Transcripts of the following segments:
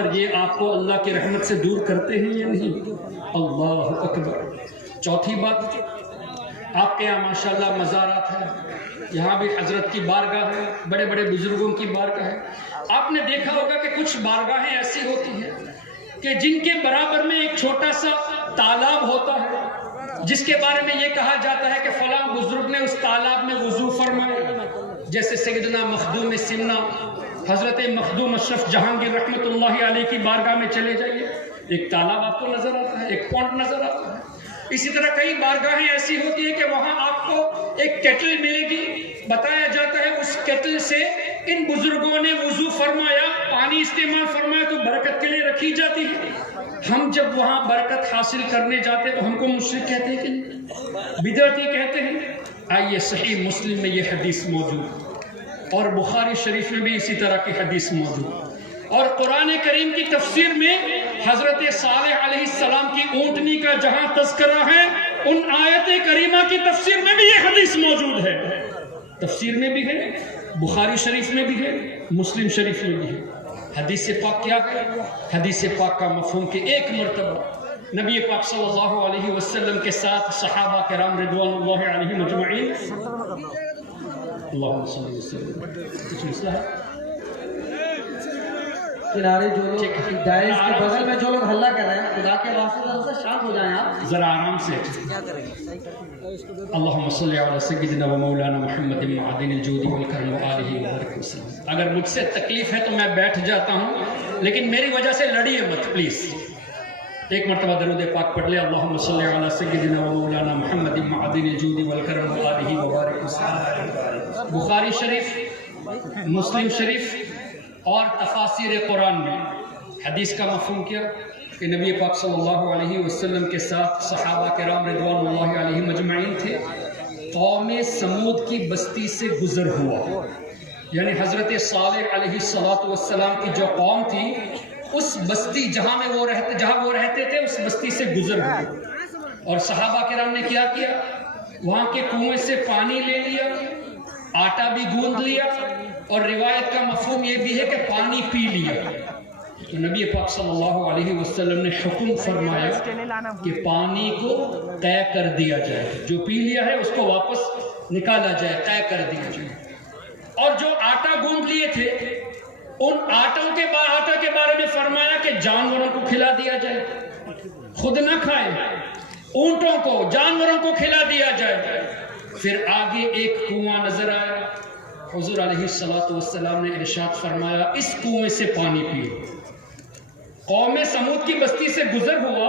پر یہ آپ کو اللہ کی رحمت سے دور کرتے ہیں یا نہیں؟ اللہ اکبر۔ چوتھی بات، آپ کے یہاں ماشاءاللہ مزارات ہیں، یہاں بھی حضرت کی بارگاہ ہے، بڑے بڑے بزرگوں کی بارگاہ ہے۔ آپ نے دیکھا ہوگا کہ کچھ بارگاہیں ایسی ہوتی ہیں کہ جن کے برابر میں ایک چھوٹا سا تالاب ہوتا ہے، جس کے بارے میں یہ کہا جاتا ہے کہ فلاں بزرگ نے اس تالاب میں وضو فرمایا، جیسے سیدنا مخدوم سمنا، حضرت مخدوم اشرف جہانگیر رحمۃ اللہ علیہ کی بارگاہ میں چلے جائیے، ایک تالاب آپ کو نظر آتا ہے، ایک پونڈ نظر آتا ہے۔ اسی طرح کئی بارگاہیں ایسی ہوتی ہیں کہ وہاں آپ کو ایک کیٹل ملے گی، بتایا جاتا ہے اس کیٹل سے ان بزرگوں نے وضو فرمایا، پانی استعمال فرمایا تو برکت کے لیے رکھی جاتی ہے۔ ہم جب وہاں برکت حاصل کرنے جاتے تو ہم کو مشرک کہتے ہیں کہ بدعتی کہتے ہیں۔ آئیے صحیح مسلم میں یہ حدیث موجود، اور بخاری شریف میں بھی اسی طرح کی حدیث موجود، اور قرآن کریم کی تفسیر میں حضرت صالح علیہ السلام کی اونٹنی کا جہاں تذکرہ ہے، ان آیت کریمہ کی تفسیر میں بھی یہ حدیث موجود ہے۔ تفسیر میں بھی ہے، بخاری شریف میں بھی ہے، مسلم شریف میں بھی ہے۔ حدیث پاک کیا ہے؟ حدیث پاک کا مفہوم کہ ایک مرتبہ نبی پاک صلی اللہ علیہ وسلم کے ساتھ صحابہ کرام رضوان اللہ علیہم اجمعین، اللہم صلی وسلم، کچھ مسئلہ ہے؟ کنارے جو لوگ دائز کے بغل میں جو لوگ حلہ کر رہے ہیں، خدا کے واسطے ذرا سا شانت ہو جائیں آپ، ذرا آرام سے۔ اللہم صلی علی سیدنا و مولانا محمد معدن الجود والکرم وآلہ وبارک وسلم۔ اگر مجھ سے تکلیف ہے تو میں بیٹھ جاتا ہوں، لیکن میری وجہ سے لڑیے مت پلیز۔ ایک مرتبہ درود پاک پڑھ لے، اللہم صلی علی سیدنا و مولانا محمد معدن الجود والکرم وآلہ وبارک وسلم۔ بخاری شریف، مسلم شریف اور تفاسیر قرآن میں حدیث کا مفہوم کیا کہ نبی پاک صلی اللہ علیہ وسلم کے ساتھ صحابہ کرام رضوان اللہ علیہ مجمعین تھے، قوم سمود کی بستی سے گزر ہوا، یعنی حضرت صالح علیہ السلام کی جو قوم تھی، اس بستی جہاں وہ رہتے تھے، اس بستی سے گزر ہوئے، اور صحابہ کرام نے کیا کیا؟ وہاں کے کنویں سے پانی لے لیا، آٹا بھی گوندھ لیا، اور روایت کا مفہوم یہ بھی ہے کہ پانی پی لیا۔ تو نبی پاک صلی اللہ علیہ وسلم نے حکم فرمایا کہ پانی کو طے کر دیا جائے، جو پی لیا ہے اس کو واپس نکالا جائے، طے کر دیا جائے۔ اور جو آٹا گوندھ لیے تھے، ان آٹا کے بارے میں فرمایا کہ جانوروں کو کھلا دیا جائے، خود نہ کھائیں، اونٹوں کو، جانوروں کو کھلا دیا جائے۔ پھر آگے ایک کنواں نظر آیا، حضور علیہ السلام نے ارشاد فرمایا اس کنویں سے پانی پیو۔ قوم سمود کی بستی سے گزر ہوا،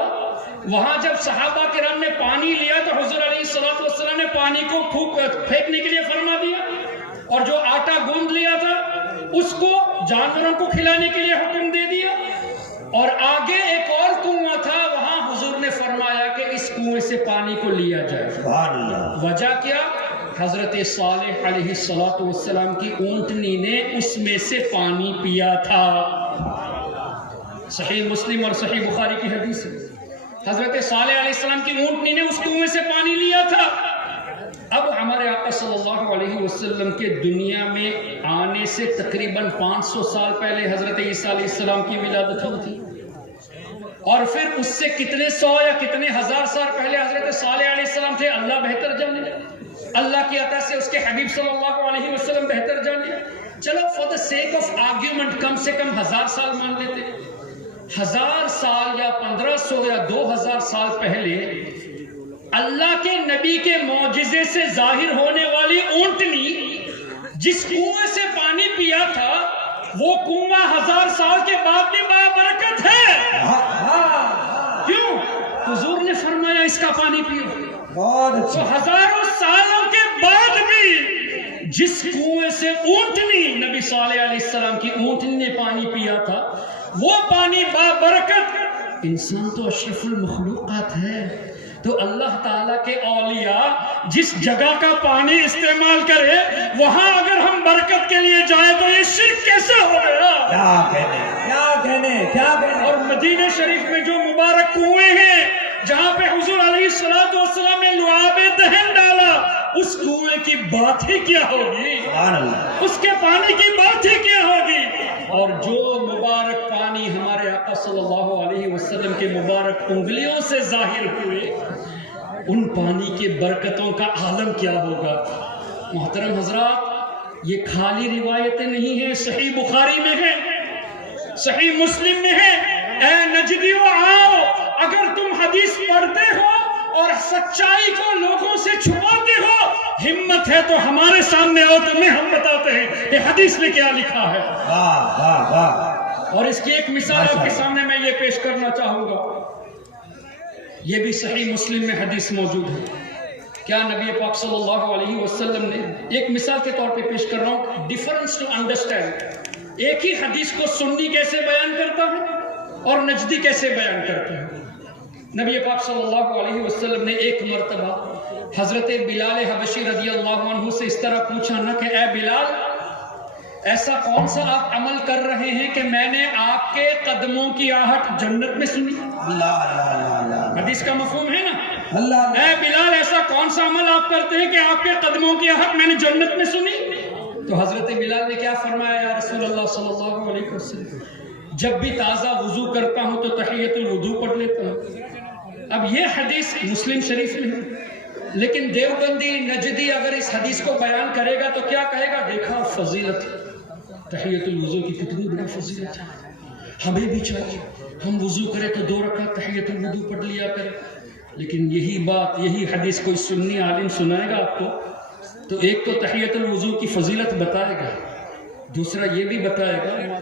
وہاں جب صحابہ کرام نے پانی لیا تو حضور علیہ السلام نے پانی کو پھینکنے کے لیے فرما دیا، اور جو آٹا گوندھ لیا تھا اس کو جانوروں کو کھلانے کے لیے حکم دے دیا۔ اور آگے ایک اور کنواں تھا، وہاں حضور نے فرمایا کہ اس کنویں سے پانی کو لیا جائے۔ وجہ کیا؟ حضرت صالح علیہ السلام کی اونٹنی نے اس میں سے پانی پیا تھا۔ صحیح مسلم اور صحیح بخاری کی حدیث ہے، حضرت صالح علیہ السلام کی اونٹنی نے اس کنویں سے پانی لیا تھا۔ اب ہمارے آقا صلی اللہ علیہ وسلم کے دنیا میں آنے سے تقریباً 500 سال پہلے حضرت عیسیٰ علیہ السلام کی ولادت ہوئی تھی، اور پھر اس سے کتنے سو یا کتنے ہزار سال پہلے حضرت صالح علیہ السلام تھے، اللہ بہتر جانے۔ اللہ کی عطا سے اس کے حبیب صلی اللہ علیہ وسلم بہتر جانے۔ چلو for the sake of argument کم سے کم 1000 سال مان لیتے، 1000 سال یا 1500 یا 2000 سال پہلے اللہ کے نبی کے معجزے سے ظاہر ہونے والی اونٹنی جس کنویں سے پانی پیا تھا، وہ کنواں 1000 سال کے بعد بھی بابرکت ہے۔ کیوں؟ حضور نے فرمایا اس کا پانی پیو۔ تو ہزاروں سالوں کے بعد بھی جس کنویں سے اونٹنی نبی صالح علیہ السلام کی اونٹنی نے پانی پیا تھا، وہ پانی بابرکت۔ انسان تو اشرف المخلوقات ہے، تو اللہ تعالیٰ کے اولیاء جس جگہ کا پانی استعمال کرے وہاں اگر ہم برکت کے لیے جائیں تو یہ شرک کیسے ہو گیا؟ کیا کہنے۔ اور مدینہ شریف میں جو مبارک کنویں ہیں جہاں پہ حضور علیہ السلام نے لعاب دہن ڈالا، اس کنویں کی بات ہی کیا ہوگی، اس کے پانی کی بات ہی کیا ہوگی۔ اور جو مبارک پانی ہمارے آقا صلی اللہ علیہ وسلم کے مبارک انگلیوں سے ظاہر ہوئے، ان پانی کے برکتوں کا عالم کیا ہوگا۔ محترم حضرات، یہ خالی روایتیں نہیں ہیں، صحیح بخاری میں ہے، صحیح مسلم میں ہے۔ اے نجدیو آؤ، اگر تم حدیث پڑھتے ہو اور سچائی کو لوگوں سے چھپاتے ہو، ہمت ہے تو ہمارے سامنے آؤ، تمہیں ہم بتاتے ہیں کہ حدیث میں کیا لکھا ہے۔ اور اس کی ایک مثال آپ کے سامنے میں یہ پیش کرنا چاہوں گا، یہ بھی صحیح مسلم میں حدیث موجود ہے۔ کیا نبی پاک صلی اللہ علیہ وسلم نے، ایک مثال کے طور پہ پیش کر رہا ہوں، ڈیفرنس ٹو انڈرسٹینڈ، ایک ہی حدیث کو سنی کیسے بیان کرتا ہے اور نجدی کیسے بیان کرتا ہے۔ نبی پاک صلی اللہ علیہ وسلم نے ایک مرتبہ حضرت بلال حبشی رضی اللہ عنہ سے اس طرح پوچھا نہ کہ اے بلال، ایسا کون سا آپ عمل کر رہے ہیں کہ میں نے آپ کے قدموں کی آہٹ جنت میں سنی؟ حدیث کا مفہوم ہے نا؟ اے بلال، ایسا کون سا عمل آپ کرتے ہیں کہ آپ کے قدموں کی آہٹ میں نے جنت میں سنی؟ تو حضرت بلال نے کیا فرمایا یا رسول اللہ صلی اللہ علیہ وسلم، جب بھی تازہ وضو کرتا ہوں تو تحیۃ الوضو پڑھ لیتا ہوں۔ اب یہ حدیث مسلم شریف میں ہے، لیکن دیوبندی نجدی اگر اس حدیث کو بیان کرے گا تو کیا کہے گا؟ دیکھا فضیلت تحیۃ الوضو کی کتنی بڑی فضیلت ہے، ہمیں بھی چاہیے ہم وضو کرے تو 2 رکعت تحیۃ الوضو پڑھ لیا کرے۔ لیکن یہی بات، یہی حدیث کوئی سنی عالم سنائے گا آپ کو تو ایک تو تحیۃ الوضو کی فضیلت بتائے گا، دوسرا یہ بھی بتائے گا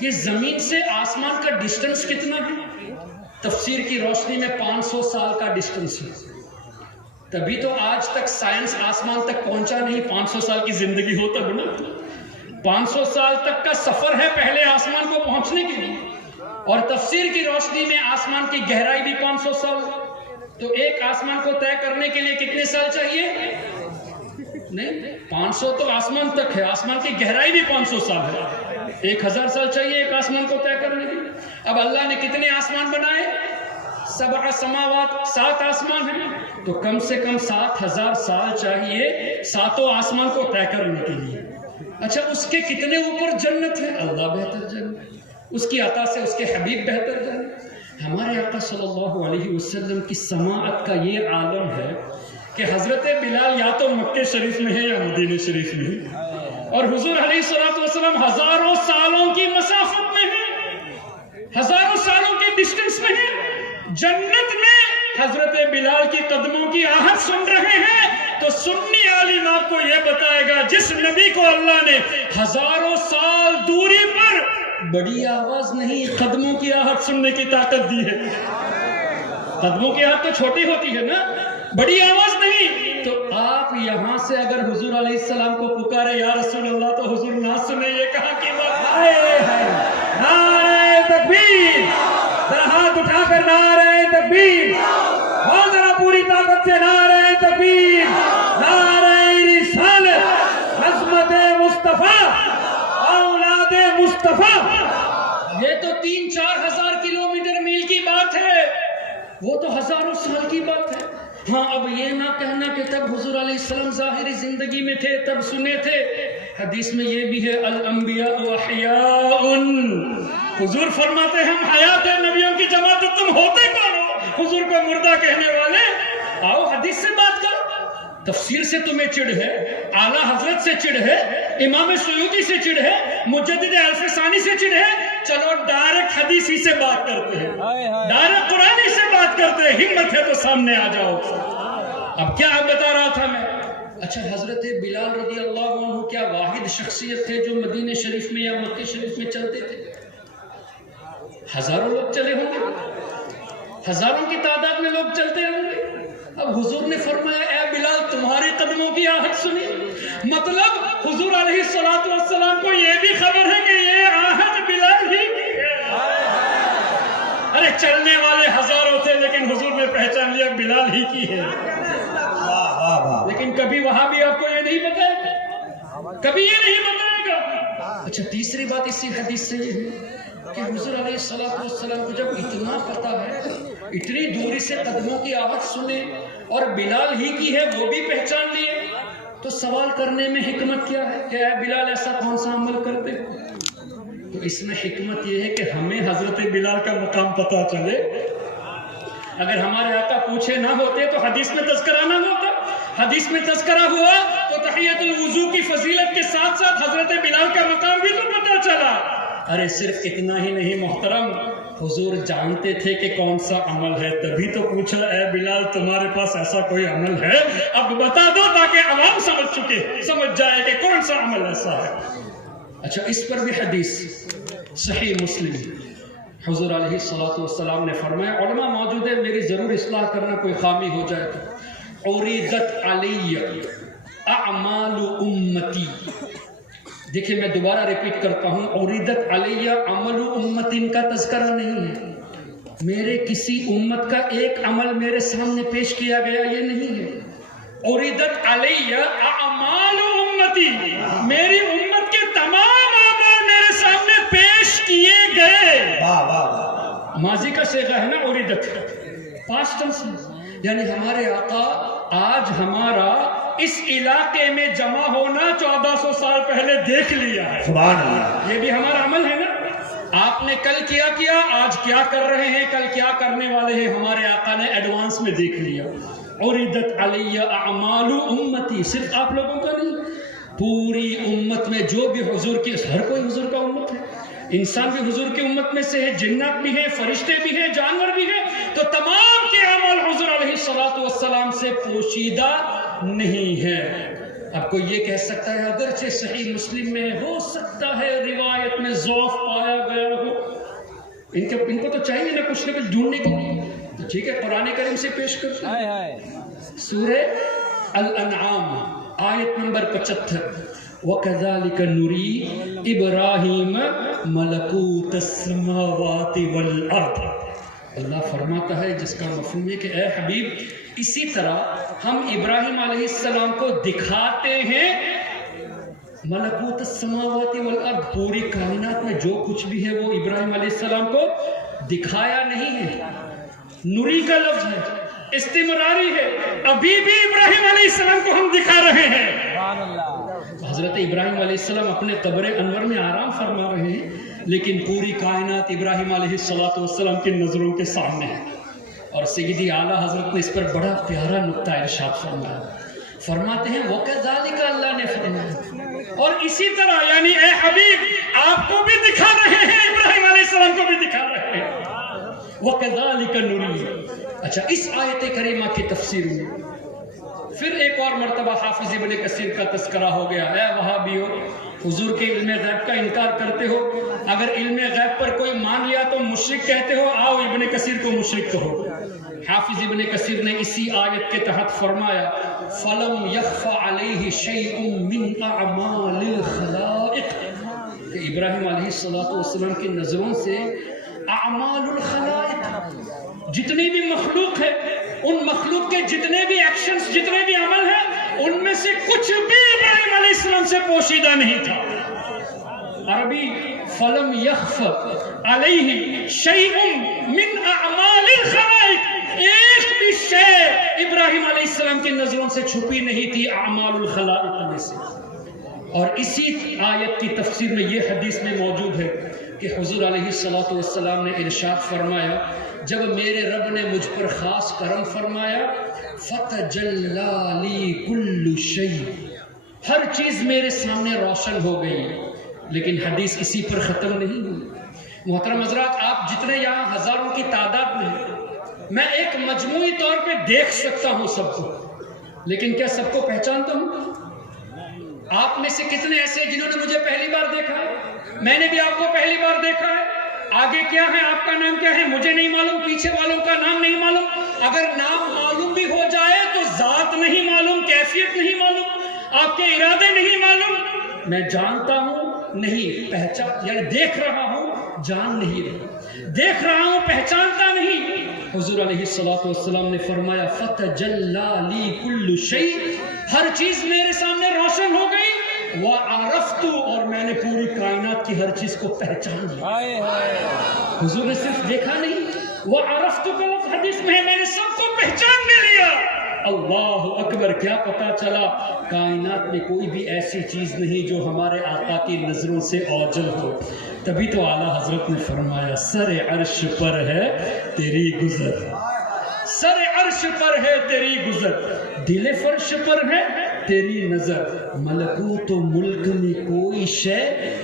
کہ زمین سے آسمان کا ڈسٹنس کتنا ہے۔ تفسیر کی روشنی میں 500 سال کا ڈسٹنس ہے، تبھی تو آج تک سائنس آسمان تک پہنچا نہیں۔ 500 سال کی زندگی ہو تب نا، 500 سال تک کا سفر ہے پہلے آسمان کو پہنچنے کے لیے، اور تفسیر کی روشنی میں آسمان کی گہرائی بھی 500 سال۔ تو ایک آسمان کو طے کرنے کے لیے کتنے سال چاہیے؟ نہیں، 500 تو آسمان تک ہے، آسمان کی گہرائی بھی 500 سال ہے، 1000 سال چاہیے ایک آسمان کو طے کرنے کے لیے۔ اب اللہ نے کتنے آسمان بنائے؟ 7 سماوات، 7 آسمان ہیں، تو کم سے کم 7000 سال چاہیے 7 آسمان کو طے کرنے کے لیے۔ اچھا، اس کے کتنے اوپر جنت ہے؟ اللہ بہتر جنت، اس کی عطا سے اس کے حبیب بہتر جنت۔ ہمارے آقا صلی اللہ علیہ وسلم کی سماعت کا یہ عالم ہے کہ حضرت بلال یا تو مکہ شریف میں ہے یا مدینہ شریف میں ہے، اور حضور علیہ السلام ہزاروں سالوں کی مسافت میں ہے، ہزاروں سالوں کے ڈسٹنس میں ہے۔ جنت میں حضرت بلال کی قدموں کی آہٹ سن رہے ہیں، تو سنی عالم آپ کو یہ بتائے گا جس نبی کو اللہ نے ہزاروں سال دوری پر بڑی آواز نہیں، قدموں کی آہٹ سننے کی طاقت دی ہے۔ قدموں کی آہٹ تو چھوٹی ہوتی ہے نا، بڑی آواز نہیں، تو آپ یہاں سے اگر حضور علیہ السلام کو پکارے یا رسول اللہ تو حضور نہ سنے، یہ کہاں کی بات ہے؟ نعرہ تکبیر، ذرا ہاتھ اٹھا کر نعرہ تکبیر، اور ذرا پوری طاقت سے نعرہ تکبیر، نعرہ رسالت، عظمت مصطفیٰ، اولاد مصطفیٰ۔ یہ تو 3-4 ہزار کلومیٹر میل کی بات ہے، وہ تو ہزاروں سال کی بات ہے۔ ہاں، اب یہ نہ کہنا کہ تب حضور علیہ السلام ظاہری زندگی میں تھے تب سنے تھے۔ حدیث میں یہ بھی ہے الانبیاء احیاء، حضور فرماتے ہیں ہم حیات ہیں، نبیوں کی جماعت، تم ہوتے کون ہو حضور کو مردہ کہنے والے؟ آؤ حدیث سے بات کرو۔ تفسیر سے تمہیں چڑ ہے، اعلیٰ حضرت سے چڑ ہے، امام سیوطی سے چڑ ہے، مجدد الفسانی سے چڑ ہے، چلو ڈائریکٹ حدیث ہی سے بات کرتے ہیں، ڈائریکٹ قرآن ہی سے بات کرتے ہیں۔ ہمت ہے تو سامنے آ جاؤ۔ اب کیا بتا رہا تھا میں؟ اچھا، حضرت بلال رضی اللہ عنہ کیا واحد شخصیت تھے جو مدینہ شریف میں یا مکہ شریف میں چلتے تھے؟ ہزاروں لوگ چلے ہوں گے، ہزاروں کی تعداد میں لوگ چلتے ہوں گے۔ اب حضور نے فرمایا اے بلال، تمہاری قدموں کی آہٹ سنی، مطلب حضور علیہ السلام کو یہ بھی خبر ہے کہ یہ آہٹ بلال ہی کی ہے۔ ارے چلنے والے ہزاروں تھے لیکن حضور نے پہچان لیا بلال ہی کی ہے۔ لیکن کبھی وہاں بھی آپ کو یہ نہیں بتائے گا، کبھی یہ نہیں بتائے گا۔ اچھا، تیسری بات اسی حدیث سے یہ ہے کہ حضور علیہ السلام کو جب اتنا پتہ ہے، اتنی دوری سے قدموں کی آواز سنے اور بلال ہی کی ہے وہ بھی پہچان لیے، تو سوال کرنے میں حکمت کیا ہے کہ اے بلال ایسا کون سا عمل کرتے ہو؟ تو تو اس میں حکمت یہ ہے کہ ہمیں حضرت بلال کا مقام پتہ چلے. اگر ہمارے آقا پوچھے نہ ہوتے تو حدیث میں تذکرہ نہ ہوتا. حدیث میں تذکرہ ہوا تو تحیۃ الوضو کی فضیلت کے ساتھ ساتھ حضرت بلال کا مقام بھی تو پتہ چلا. ارے صرف اتنا ہی نہیں محترم، حضور جانتے تھے کہ کون سا عمل ہے، تبھی تو پوچھا اے بلال تمہارے پاس ایسا کوئی عمل ہے، اب بتا دو تاکہ عوام سمجھ جائے کہ کون سا عمل ایسا ہے. اچھا، اس پر بھی حدیث صحیح مسلم، حضور علیہ السلام نے فرمایا، علماء موجود ہے میری ضرور اصلاح کرنا کوئی خامی ہو جائے تو، عریضت علی اعمال امتی. دیکھیں میں دوبارہ ریپیٹ کرتا ہوں، عریضت علی عمل امتی کا تذکرہ نہیں ہے. میرے کسی امت کا ایک عمل میرے سامنے پیش کیا گیا یہ نہیں ہے. عریضت علی اعمال امتی، میری امت کے تمام اعمال میرے سامنے پیش کیے گئے. ماضی کا صیغہ ہے نا عریضت، پاسٹ ٹینس، یعنی ہمارے آقا آج ہمارا اس علاقے میں جمع ہونا 1400 سال پہلے دیکھ لیا ہے. سبحان اللہ. یہ بھی ہمارا عمل ہے نا. آپ نے کل کیا آج کیا کر رہے ہیں، کل کیا کرنے والے ہیں، ہمارے آقا نے ایڈوانس میں دیکھ لیا. عریضت علی اعمال امتی، صرف آپ لوگوں کا نہیں، پوری امت میں جو بھی حضور کی، ہر کوئی حضور کا امت ہے. انسان بھی حضور کی امت میں سے ہے، جنات بھی ہیں، فرشتے بھی ہیں، جانور بھی ہیں، تو تمام کے اعمال حضور علیہ السلام سے پوشیدہ نہیں ہے. اب کوئی یہ کہہ سکتا ہے اگرچہ صحیح مسلم میں ہو سکتا ہے روایت میں ضعف پایا گیا ہو، ان کو تو چاہیے نا کچھ ڈھونڈنے کے لیے، تو ٹھیک ہے قرآن کریم سے پیش کرتے ہیں. سورہ الانعام آیت نمبر 75، وَكَذَلِكَ نُرِي إِبْرَاهِيمَ مَلَكُوتَ السَّمَاوَاتِ وَالْأَرْضِ. اللہ فرماتا ہے جس کا مفہوم ہے کہ اے حبیب اسی طرح ہم ابراہیم علیہ السلام کو دکھاتے ہیں ملکوت السماوات والارض، پوری کائنات میں جو کچھ بھی ہے وہ ابراہیم علیہ السلام کو دکھایا نہیں ہے. نوری کا لفظ ہے، استمراری ہے، ابھی بھی ابراہیم علیہ السلام کو ہم دکھا رہے ہیں. حضرت ابراہیم علیہ السلام اپنے قبر انور میں آرام فرما رہے ہیں، لیکن پوری کائنات ابراہیم علیہ السلام کی نظروں کے سامنے ہے. اور سیدی اعلیٰ حضرت نے اس پر بڑا پیارا نقطہ ارشاد فرمایا. فرماتے ہیں وَكَذَلِكَ، اللہ نے فرمایا اور اسی طرح، یعنی اے حبیب آپ کو بھی دکھا رہے ہیں، ابراہیم علیہ السلام کو بھی دکھا رہے ہیں. وَكَذَلِكَ نُرِي. اچھا، اس آیت کریمہ کی تفسیر میں پھر ایک اور مرتبہ حافظ ابن کثیر کا تذکرہ ہو گیا. اے وہابیو، حضور کے علم غیب کا انکار کرتے ہو، اگر علم غیب پر کوئی مان لیا تو مشرک کہتے ہو، آؤ ابن کثیر کو مشرک کہو. حافظ ابن کثیر نے اسی آیت کے تحت فرمایا فَلَمْ يَخْفَ عَلَيْهِ شَيْءٌ مِّنْ أَعْمَالِ الْخَلَائِقِ، کہ ابراہیم علیہ السلام کی نظروں سے اعمال الخلائق، جتنی بھی مخلوق ہے، ان مخلوق کے جتنے بھی ایکشنز، جتنے بھی عمل ہیں، ان میں سے کچھ بھی ابراہیم علیہ السلام سے پوشیدہ نہیں تھا. عربی فَلَمْ يَخْفَ عَلَيْهِ شَيْءٌ مِّنْ أَعْمَالِ الْخَلَائِقِ، ایک بھی شے ابراہیم علیہ السلام کی نظروں سے چھپی نہیں تھی اعمال الخلائق میں سے. اور اسی آیت کی تفسیر میں یہ حدیث میں موجود ہے کہ حضور علیہ السلام نے ارشاد فرمایا جب میرے رب نے مجھ پر خاص کرم فرمایا فَتَجَلَّى لِي كُلُّ شَيْءٍ، ہر چیز میرے سامنے روشن ہو گئی. لیکن حدیث اسی پر ختم نہیں ہوئی. محترم حضرات، آپ جتنے یہاں ہزاروں کی تعداد میں ہیں، میں ایک مجموعی طور پہ دیکھ سکتا ہوں سب کو، لیکن کیا سب کو پہچانتا ہوں؟ آپ میں سے کتنے ایسے ہیں جنہوں نے مجھے پہلی بار دیکھا ہے؟ میں نے بھی آپ کو پہلی بار دیکھا ہے. آگے کیا ہے، آپ کا نام کیا ہے مجھے نہیں معلوم، پیچھے والوں کا نام نہیں معلوم. اگر نام معلوم بھی ہو جائے تو ذات نہیں معلوم، کیفیت نہیں معلوم، آپ کے ارادے نہیں معلوم. میں جانتا ہوں نہیں، پہچان، یعنی دیکھ رہا ہوں، جان نہیں رہا، دیکھ رہا ہوں، پہچانتا نہیں. حضور علیہ السلام نے فرمایا فَتَجَلَّى لِي كُلُّ شَيْءٍ، ہر چیز میرے سامنے روشن ہو گئی. وَعَرَفْتُ، اور میں نے پوری کائنات کی ہر چیز کو پہچان لیا. حضور نے صرف دیکھا نہیں، وَعَرَفْتُ کا لفظ حدیث میں ہے، میں نے سب کو پہچان بھی لیا. اللہ اکبر. کیا پتا چلا کائنات میں کوئی بھی ایسی چیز نہیں جو ہمارے آقا کی نظروں سے اوجل ہو. تبھی تو اعلیٰ حضرت نے فرمایا سر عرش پر ہے تیری گزر، سر عرش پر ہے تیری گزر، دل فرش پر ہے تیری نظر، ملکوت و ملک میں کوئی شے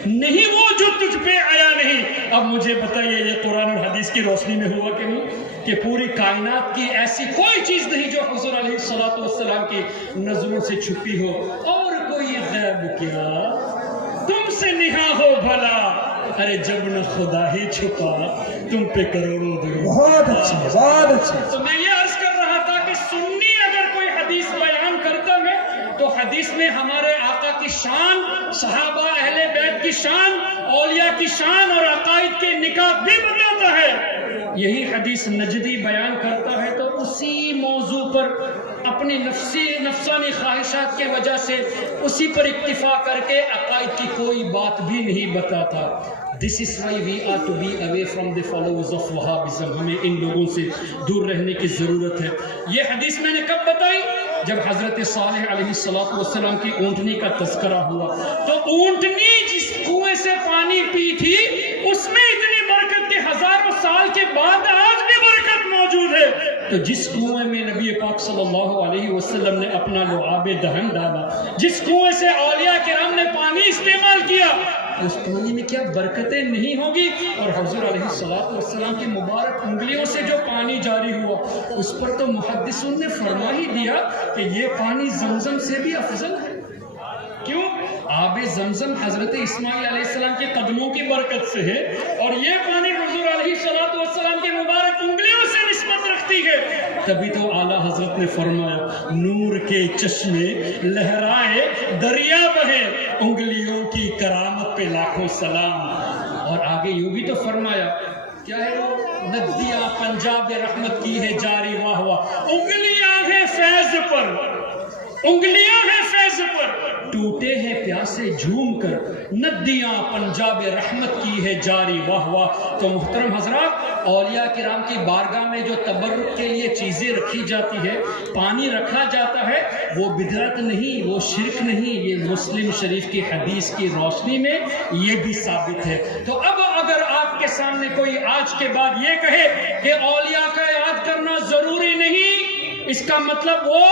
نہیں وہ جو تجھ پہ آیا نہیں. اب مجھے بتائیے یہ قرآن اور حدیث کی روشنی میں ہوا کہ نہیں کہ پوری کائنات کی ایسی کوئی چیز نہیں جو حضور علیہ الصلوۃ والسلام کی نظروں سے چھپی ہو. اور کوئی غیب کیا تم سے نہا ہو بھلا، ارے جب نہ خدا ہی چھپا تم پہ کروڑوں درود. بہت اچھا، بہت اچھا. تو میں یہ عرض کر رہا تھا کہ سنی اگر کوئی حدیث بیان کرتا ہے تو حدیث میں ہمارے آقا کی شان، صحابہ اہل بیت کی شان، اولیاء کی شان اور عقائد کے نکات بھی بتاتا ہے. یہی حدیث نجدی بیان کرتا ہے تو اسی موضوع پر اپنی نفسانی خواہشات کی وجہ سے اسی پر اکتفا کر کے عقائد کی کوئی بات بھی نہیں بتاتا. This is why we are to be away from the followers of Wahhabism. ہمیں ان لوگوں سے دور رہنے کی ضرورت ہے. یہ حدیث میں نے کب بتائی؟ جب حضرت صالح علیہ السلام کی اونٹنی کا تذکرہ ہوا تو اونٹنی جس کنویں سے پانی پی تھی اس میں اتنی برکت کے ہزاروں سال کے بعد آج بھی برکت موجود ہے. تو جس کنویں میں نبی پاک صلی اللہ علیہ وسلم نے اپنا لعاب دہن ڈالا، جس کنویں سے اولیاء کرام نے پانی استعمال کیا، اس پانی میں کیا برکتیں نہیں ہوگی؟ اور حضور علیہ السلام کی مبارک انگلیوں سے جو پانی جاری ہوا اس پر تو محدثون نے فرما ہی دیا کہ یہ پانی زمزم سے بھی افضل ہے. کیوں؟ آب زمزم حضرت اسماعیل علیہ السلام کے قدموں کی برکت سے ہے اور یہ پانی حضور علیہ السلام کی مبارک انگلیوں سے نسبت رکھتی ہے. تبھی تو اعلیٰ حضرت نے فرمایا نور کے چشمے لہرائے دریا بہے، انگلیوں کی کرامت پہ لاکھوں سلام. اور آگے یوں بھی تو فرمایا کیا ہے وہ ندیاں پنجاب رحمت کی ہے جاری واہ واہ، انگلیاں ہیں فیض پر، انگلیاں ہیں فیض پر، ٹوٹے ہیں پیاسے جھوم کر، ندیاں پنجاب رحمت کی ہے جاری واہ واہ. تو محترم حضرات، اولیاء کرام کی بارگاہ میں جو تبرک کے لیے چیزیں رکھی جاتی ہے، پانی رکھا جاتا ہے، وہ بدعت نہیں، وہ شرک نہیں. یہ مسلم شریف کی حدیث کی روشنی میں یہ بھی ثابت ہے. تو اب اگر آپ کے سامنے کوئی آج کے بعد یہ کہے کہ اولیاء کا یاد کرنا ضروری نہیں، اس کا مطلب وہ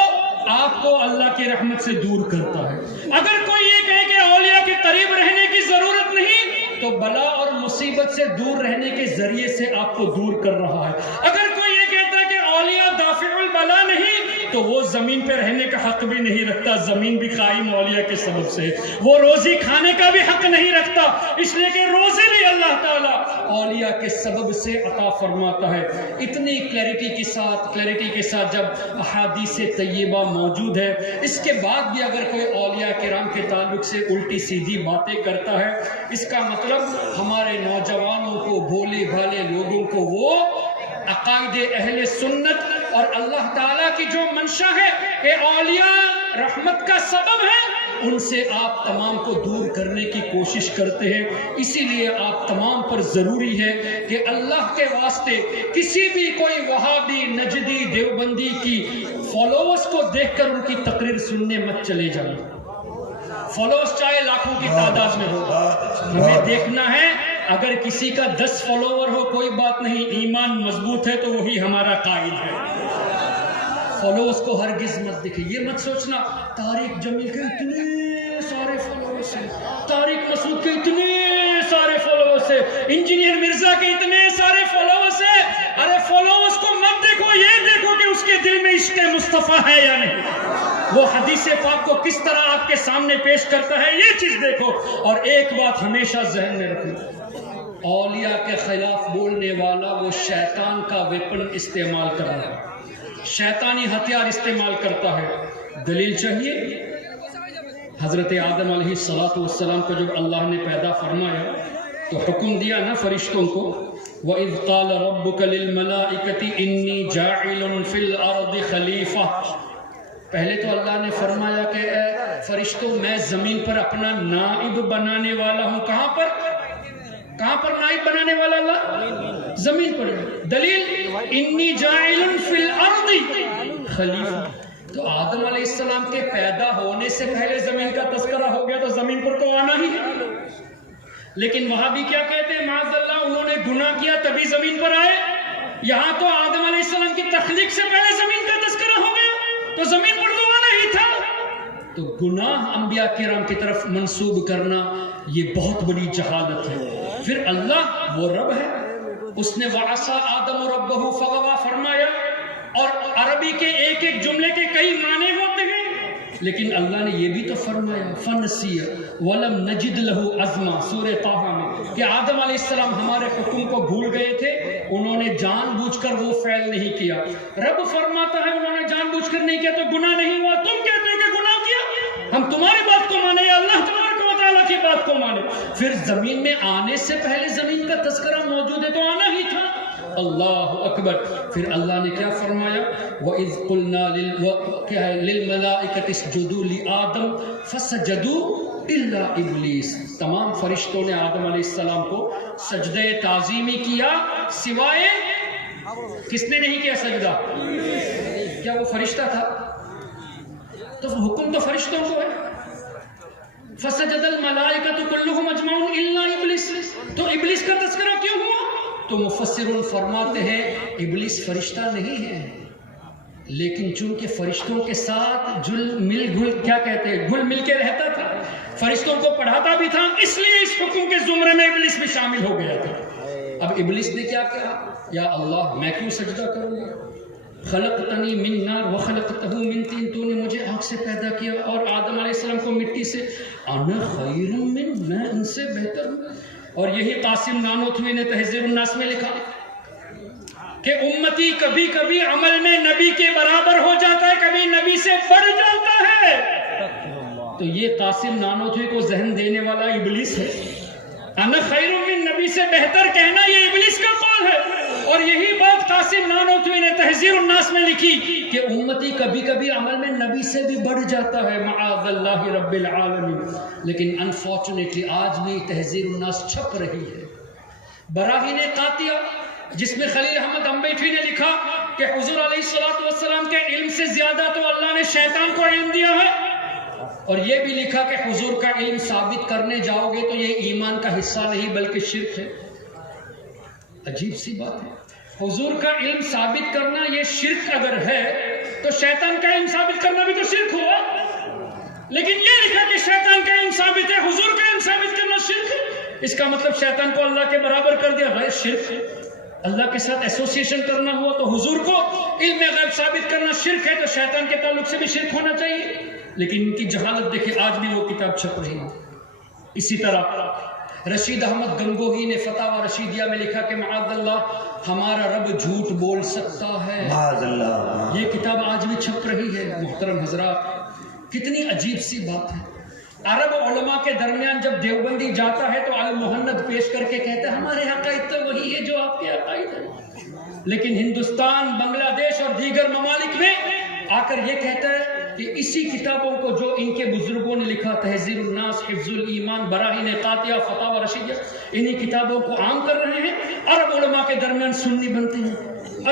آپ کو اللہ کی رحمت سے دور کرتا ہے. اگر کوئی یہ کہے کہ اولیاء کے قریب رہنے کی ضرورت نہیں تو بلا اور مصیبت سے دور رہنے کے ذریعے سے آپ کو دور کر رہا ہے. اگر کوئی یہ کہتا ہے کہ اولیاء دافع البلا نہیں تو وہ زمین پہ رہنے کا حق بھی نہیں رکھتا. زمین بھی قائم اولیاء کے سبب سے، وہ روزی کھانے کا بھی حق نہیں رکھتا، اس لیے کہ روزی بھی اللہ تعالیٰ اولیاء کے سبب سے عطا فرماتا ہے. اتنی کلیئرٹی کے ساتھ جب احادیث طیبہ موجود ہے، اس کے بعد بھی اگر کوئی اولیاء کرام کے تعلق سے الٹی سیدھی باتیں کرتا ہے، اس کا مطلب ہمارے نوجوانوں کو، بھولے بھالے لوگوں کو وہ عقائد اہل سنت اور اللہ تعالیٰ کی جو منشا ہے کہ اولیاء رحمت کا سبب ہے، ان سے آپ تمام کو دور کرنے کی کوشش کرتے ہیں. اسی لیے آپ تمام پر ضروری ہے کہ اللہ کے واسطے کسی بھی کوئی وہابی، نجدی، دیوبندی کی فالوورز کو دیکھ کر ان کی تقریر سننے مت چلے جائیں. فالوورز چاہے لاکھوں کی تعداد میں ہو، ہمیں دیکھنا ہے اگر کسی کا 10 فالوور ہو کوئی بات نہیں، ایمان مضبوط ہے تو وہی ہمارا قائد ہے. فالوورز کو ہرگز مت دیکھے. یہ مت سوچنا طارق جمیل کے اتنے سارے فالوورز ہیں، طارق مسعود کے اتنے سارے فالوورز ہیں، انجینئر مرزا کے اتنے سارے فالوورز ہیں. ارے فالوورز کو مت دیکھو، یہ دیکھو کہ اس کے دل میں عشق مصطفیٰ ہے یا نہیں، وہ حدیث پاک کو کس طرح آپ کے سامنے پیش کرتا ہے، یہ چیز دیکھو. اور ایک بات ہمیشہ ذہن میں رکھنا، اولیاء کے خلاف بولنے والا وہ شیطان کا ویپن استعمال کر رہا ہے، شیطانی ہتھیار استعمال کرتا ہے. دلیل چاہیے؟ حضرت آدم علیہ السلام کو جب اللہ نے پیدا فرمایا تو حکم دیا نا فرشتوں کو، وَإِذْ قَالَ رَبُّكَ لِلْمَلَائِكَةِ إِنِّي جَاعِلٌ فِي الْأَرْضِ خَلِيفَةً. پہلے تو اللہ نے فرمایا کہ اے فرشتوں میں زمین پر اپنا نائب بنانے والا ہوں. کہاں پر نائب بنانے والا اللہ؟ زمین پر. دلیل انی جاعل فی الارض خلیفہ. تو آدم علیہ السلام کے پیدا ہونے سے پہلے زمین کا تذکرہ ہو گیا تو زمین پر تو آنا ہی ہے. لیکن وہاں بھی کیا کہتے ہیں معاذ اللہ انہوں نے گناہ کیا تبھی زمین پر آئے. یہاں تو آدم علیہ السلام کی تخلیق سے پہلے زمین کا تذکرہ ہو گیا تو زمین پر تو آنا ہی تھا. تو گناہ انبیاء کرام کی طرف منسوب کرنا یہ بہت بڑی جہالت ہے. پھر اللہ وہ رب ہے, اس نے وَعَصَىٰ آدَمُ رَبَّهُ فَغَوَىٰ فرمایا, اور عربی کے ایک ایک جملے کے کئی معنی ہوتے ہیں, لیکن اللہ نے یہ بھی تو فرمایا فَنَسِيَ وَلَمْ نَجِدْ لَهُ عَزْمًا سورہ طٰہٰ میں, کہ آدم علیہ السلام ہمارے حکم کو بھول گئے تھے, انہوں نے جان بوجھ کر وہ فعل نہیں کیا. رب فرماتا ہے انہوں نے جان بوجھ کر نہیں کیا تو گناہ نہیں ہوا, تم کہتے ہو کہ گناہ کیا. ہم تمہاری بات کو مانے یا اللہ تبارک و تعالیٰ کی بات کو مانے. پھر زمین میں آنے سے پہلے زمین کا تذکرہ موجود ہے تو آنا ہی تھا. اللہ اکبر. پھر اللہ نے کیا فرمایا وَإِذْ قُلْنَا لِلْمَلَائِكَةِ اسْجُدُوا لِآدَمَ فَسَجَدُوا إِلَّا إِبْلِيسَ, تمام فرشتوں نے آدم علیہ السلام کو سجدہ تعظیمی کیا سوائے کس نے نہیں کیا سجدہ؟ کیا وہ فرشتہ تھا؟ تو حکم تو فرشتوں کو ہے. فَسَجَدَ الْمَلَائِكَةُ كُلُّهُمْ أَجْمَعُونَ إِلَّا إِبْلِيسَ, تو ابلیس کا تذکرہ کیوں ہوا؟ تو مفسرون فرماتے ہیں ابلیس فرشتہ نہیں ہے, لیکن چونکہ فرشتوں کے ساتھ گھل مل کے رہتا تھا, فرشتوں کو پڑھاتا بھی تھا, اس لیے اس حکم کے زمرے میں ابلیس بھی شامل ہو گیا تھا. اب ابلیس نے کیا کہا یا اللہ میں کیوں سجدہ کروں گا, خلقتنی من نار وخلقتہ من طین, تو نے مجھے آگ سے پیدا کیا اور آدم علیہ السلام کو مٹی سے, انا خیر من, میں ان سے بہتر ہوں. اور یہی قاسم نانوتوی نے تہذیب الناس میں لکھا کہ امتی کبھی کبھی عمل میں نبی کے برابر ہو جاتا ہے, کبھی نبی سے بڑھ جاتا ہے. تو یہ قاسم نانوتوی کو ذہن دینے والا ابلیس ہے. انا خیر من, نبی سے بہتر کہنا یہ ابلیس کا قول ہے. اور یہی بات قاسم نانوتوی نے تہذیب الناس میں لکھی کہ امتی کبھی کبھی عمل میں نبی سے بھی بڑھ جاتا ہے معاذ اللہ رب العالمین. لیکن انفارچونیٹلی آج بھی تہذیب الناس چھپ رہی ہے. براہین قاطعہ جس میں خلیل احمد امبیٹوی نے لکھا کہ حضور علیہ السلام کے علم سے زیادہ تو اللہ نے شیطان کو علم دیا ہے, اور یہ بھی لکھا کہ حضور کا علم ثابت کرنے جاؤ گے تو یہ ایمان کا حصہ نہیں بلکہ شرک ہے. عجیب سی بات ہے, حضور کا علم ثابت کرنا یہ شرک اگر ہے تو شیطان کا علم ثابت کرنا بھی تو شرک ہوا. لیکن یہ لکھا کہ شیطان کا علم ثابت ہے, حضور کا علم ثابت کرنا شرک ہے. اس کا مطلب شیطان کو اللہ کے برابر کر دیا, غیر شرک ہے. اللہ کے ساتھ ایسوسیشن کرنا ہوا تو حضور کو علم غیب ثابت کرنا شرک ہے, تو شیطان کے تعلق سے بھی شرک ہونا چاہیے. لیکن ان کی جہالت دیکھیں, آج بھی وہ کتاب چھپ رہی ہے. اسی طرح رشید احمد گنگوہی نے فتاوی رشیدیہ میں لکھا کہ معاذ اللہ ہمارا رب جھوٹ بول سکتا ہے. معاذ اللہ. یہ کتاب آج بھی چھپ رہی ہے. محترم حضرات, کتنی عجیب سی بات ہے. عرب علماء کے درمیان جب دیوبندی جاتا ہے تو المحند پیش کر کے کہتا ہے ہمارے عقائد تو وہی ہے جو آپ کے عقائد ہیں. لیکن ہندوستان, بنگلہ دیش اور دیگر ممالک میں آ کر یہ کہتا ہے کہ اسی کتابوں کو جو ان کے بزرگوں نے لکھا, تہذیب الناس, حفظ الایمان, براہین قاطعہ, فتاوی رشیدیہ, انہی کتابوں کو عام کر رہے ہیں. عرب علماء کے درمیان سنی بنتے ہیں.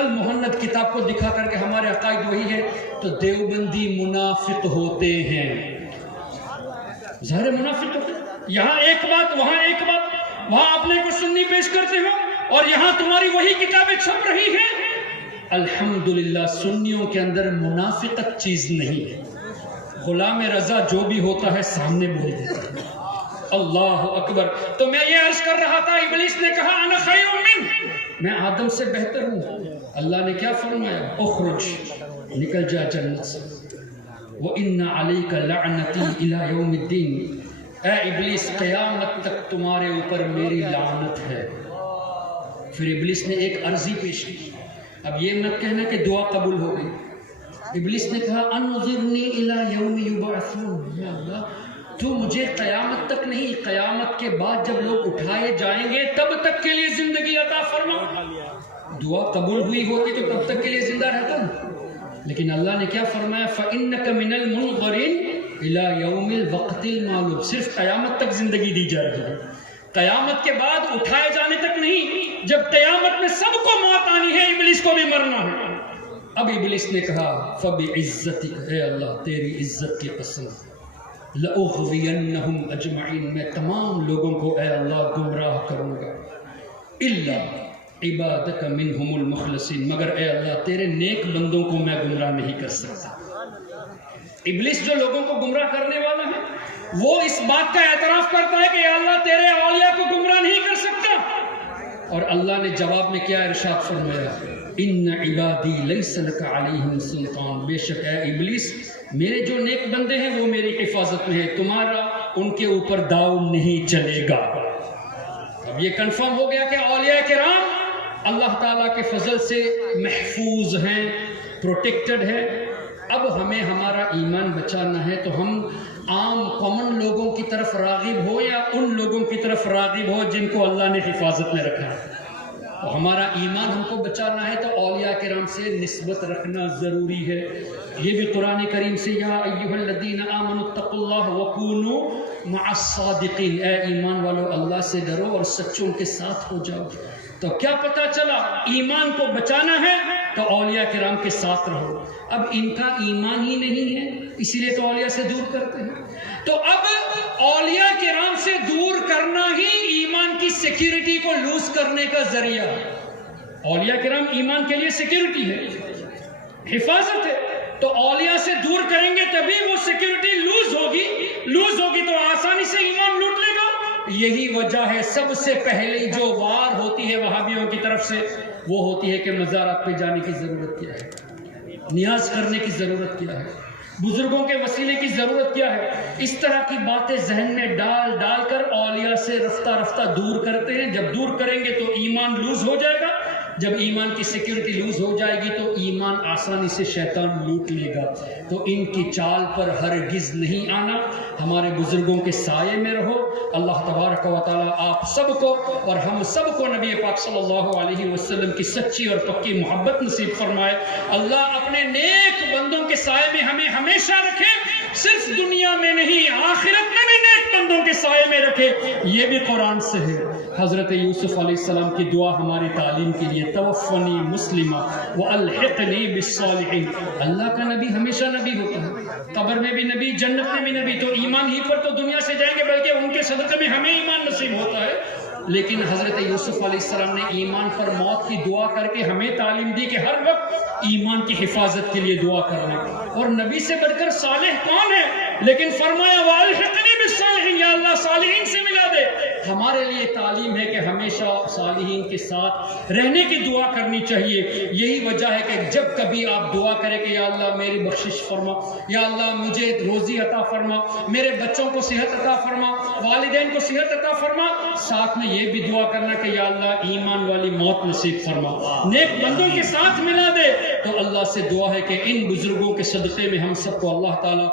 المحند کتاب کو دکھا کر کے ہمارے عقائد وہی ہے, تو دیوبندی منافق ہوتے ہیں. ظاہر منافق ہوتے ہیں. یہاں ایک بات, وہاں ایک بات, وہاں اپنے کو سنی پیش کرتے ہو اور یہاں تمہاری وہی کتابیں چھپ رہی ہیں. الحمدللہ سنیوں کے اندر منافقت چیز نہیں ہے. غلام رضا جو بھی ہوتا ہے سامنے بول دیتا ہے. اللہ اکبر. تو میں یہ عرض کر رہا تھا, ابلیس نے کہا انا خیر من, میں آدم سے بہتر ہوں. اللہ نے کیا فرمایا, اخرج, نکل جا جنت سے. وَإِنَّ عَلَيْكَ لَعْنَتِي إِلَى يَوْمِ الدِّينِ, اے ابلیس قیامت تک تمہارے اوپر میری لعنت ہے. پھر ابلیس نے ایک عرضی پیش کی. اب یہ مت کہنا کہ دعا قبول ہو گئی. ابلیس نے کہا انظرنی الی یوم یبعثون, یا اللہ تو مجھے قیامت تک نہیں, قیامت کے بعد جب لوگ اٹھائے جائیں گے تب تک کے لیے زندگی عطا فرما. دعا قبول ہوئی ہوتی تو تب تک کے لیے زندہ رہتا نا. لیکن اللہ نے کیا فرمایا, فَإِنَّكَ مِنَ الْمُنظَرِينَ إِلَى يَوْمِ الْوَقْتِ الْمَعْلُومِ, صرف قیامت تک زندگی دی جا رہی ہے, قیامت کے بعد اٹھائے جانے تک نہیں. جب قیامت میں سب کو موت آنی ہے, ابلیس کو بھی مرنا ہے. اب ابلیس نے کہا فَبِعِزَّتِكَ، اے اللہ تیری عزت کی قسم، لَأُغْوِيَنَّهُمْ أَجْمَعِينَ، میں تمام لوگوں کو اے اللہ گمراہ کروں گا، إِلَّا عِبَادَكَ مِنْهُمُ الْمُخْلَصِينَ، مگر اے اللہ تیرے نیک بندوں کو میں گمراہ نہیں کر سکتا۔ ابلیس جو لوگوں کو گمراہ کرنے والا ہے وہ اس بات کا اعتراف کرتا ہے کہ اے اللہ تیرے اولیاء کو گمراہ نہیں کر سکتا، اور اللہ نے جواب میں کیا ارشاد فرمایا، ان عبادی لیس لک علیہم سلطان، بے شک اے ابلیس میرے جو نیک بندے ہیں وہ میری حفاظت میں ہیں، تمہارا ان کے اوپر داؤ نہیں چلے گا۔ اب یہ کنفرم ہو گیا کہ اولیاء کرام اللہ تعالیٰ کے فضل سے محفوظ ہیں، پروٹیکٹڈ ہے۔ اب ہمیں ہمارا ایمان بچانا ہے تو ہم عام کامن لوگوں کی طرف راغب ہو یا ان لوگوں کی طرف راغب ہو جن کو اللہ نے حفاظت میں رکھا ہے۔ تو ہمارا ایمان ہم کو بچانا ہے تو اولیاء کرام سے نسبت رکھنا ضروری ہے۔ یہ بھی قرآن کریم سے یا ایھا الذین آمنوا اتقوا اللہ وکونوا مع الصادقین، اے ایمان والو اللہ سے ڈرو اور سچوں کے ساتھ ہو جاؤ۔ تو کیا پتہ چلا ایمان کو بچانا ہے تو اولیاء کرام کے ساتھ رہو۔ اب ان کا ایمان ہی نہیں ہے اسی لیے تو اولیاء سے دور کرتے ہیں، تو اب اولیاء کرام سے دور کرنا ہی ایمان کی سیکیورٹی کو لوز کرنے کا ذریعہ ہے۔ اولیاء کرام ایمان کے لیے سیکیورٹی ہے، حفاظت ہے، تو اولیاء سے دور کریں گے تبھی وہ سیکیورٹی لوز ہوگی تو آسانی سے ایمان لوٹ لے گا۔ یہی وجہ ہے سب سے پہلے جو وار ہوتی ہے وہابیوں کی طرف سے وہ ہوتی ہے کہ مزارات پہ جانے کی ضرورت کیا ہے، نیاز کرنے کی ضرورت کیا ہے، بزرگوں کے وسیلے کی ضرورت کیا ہے۔ اس طرح کی باتیں ذہن میں ڈال کر اولیاء سے رفتہ رفتہ دور کرتے ہیں۔ جب دور کریں گے تو ایمان لوز ہو جائے گا، جب ایمان کی سیکیورٹی لوز ہو جائے گی تو ایمان آسانی سے شیطان لوٹ لے گا۔ تو ان کی چال پر ہرگز نہیں آنا، ہمارے بزرگوں کے سائے میں رہو۔ اللہ تبارک و تعالی آپ سب کو اور ہم سب کو نبی پاک صلی اللہ علیہ وسلم کی سچی اور پکی محبت نصیب فرمائے۔ اللہ اپنے نیک بندوں کے سائے میں ہمیں ہمیشہ رکھے، صرف دنیا میں نہیں آخرت میں بھی نیک بندوں کے سائے میں رکھے۔ یہ بھی قرآن سے ہے۔ حضرت یوسف علیہ السلام کی دعا ہماری تعلیم کے لیے، توفنی مسلمہ والحقنی بالصالحین۔ اللہ کا نبی ہمیشہ نبی ہوتا ہے، قبر میں بھی نبی، جنت میں بھی نبی، تو ایمان ہی پر تو دنیا سے جائیں گے بلکہ ان کے صدقے میں ہمیں ایمان نصیب ہوتا ہے۔ لیکن حضرت یوسف علیہ السلام نے ایمان پر موت کی دعا کر کے ہمیں تعلیم دی کہ ہر وقت ایمان کی حفاظت کے لیے دعا کرنا۔ اور نبی سے بڑھ کر صالح کون ہے؟ لیکن فرمایا وَأَلْحِقْنِي بِالصَّالِحِينَ، یا اللہ صالحین سے ملا دے۔ ہمارے لیے تعلیم ہے کہ ہمیشہ صالحین کے ساتھ رہنے کی دعا کرنی چاہیے۔ یہی وجہ ہے کہ جب کبھی آپ دعا کریں کہ یا اللہ میری بخشش فرما، یا اللہ مجھے روزی عطا فرما، میرے بچوں کو صحت عطا فرما، والدین کو صحت عطا فرما، ساتھ میں یہ بھی دعا کرنا کہ یا اللہ ایمان والی موت نصیب فرما، نیک بندوں کے ساتھ ملا دے۔ تو اللہ سے دعا ہے کہ ان بزرگوں کے صدقے میں ہم سب کو اللہ تعالیٰ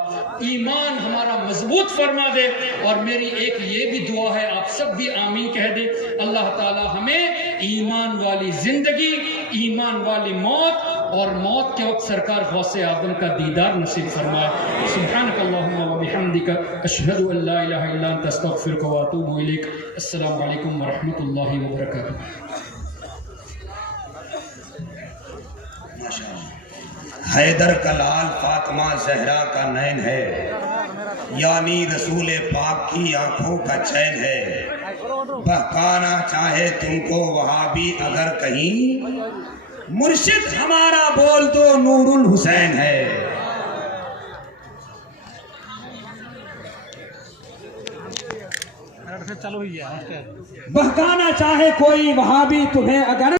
ایمان ہمارا مضبوط فرما دے۔ اور میری ایک یہ بھی دعا ہے، آپ سب بھی آمین کہہ دے، اللہ تعالیٰ ہمیں ایمان والی زندگی، ایمان والی موت اور موت کے وقت سرکار غوث اعظم کا دیدار نصیب فرمائے۔ سبحانک اللہم و بحمدک، اشہد ان لا الہ الا انت، استغفرک و اتوب الیک۔ السلام علیکم ورحمۃ اللہ وبرکاتہ۔ حیدر کا لال فاطمہ زہرا کا نین ہے، یعنی رسول پاک کی آنکھوں کا چین ہے۔ بہکانا چاہے تم کو وہابی اگر کہیں، مرشد ہمارا بول دو نور الحسین ہے۔ بہکانا چاہے کوئی وہابی تمہیں اگر